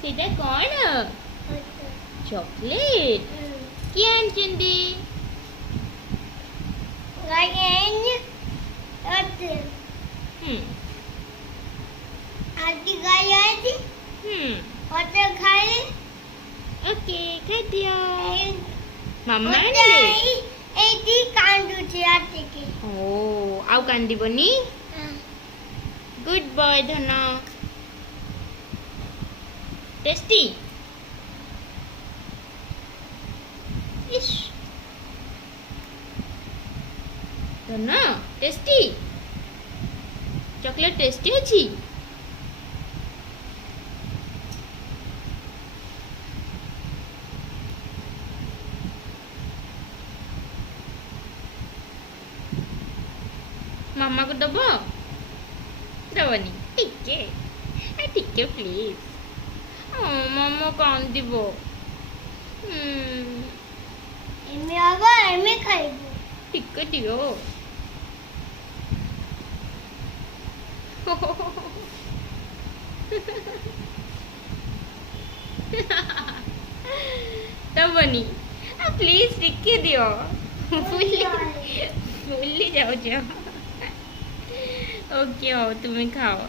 ସେଇଟା କ'ଣ? ଚକୋଲେଟ୍। କିଏ ଆଣିଛନ୍ତି? ଓକେ ଖାଇଦିଅ। ମାମା ଆଣିଲେ? ଓ ଆଉ କାନ୍ଦିବନି? ଗୁଡ୍ ବୟ ଧନ। टेस्टी। इश धन टेस्टी। चॉकलेट टेस्टी अच्छी। मामा को दबो दबनी टिके प्लीज। मामा कांदिबो। टिके दियो। दबनी प्लीज टिके दियो। भूली जाओ। ओके हो तुम्हें खाओ।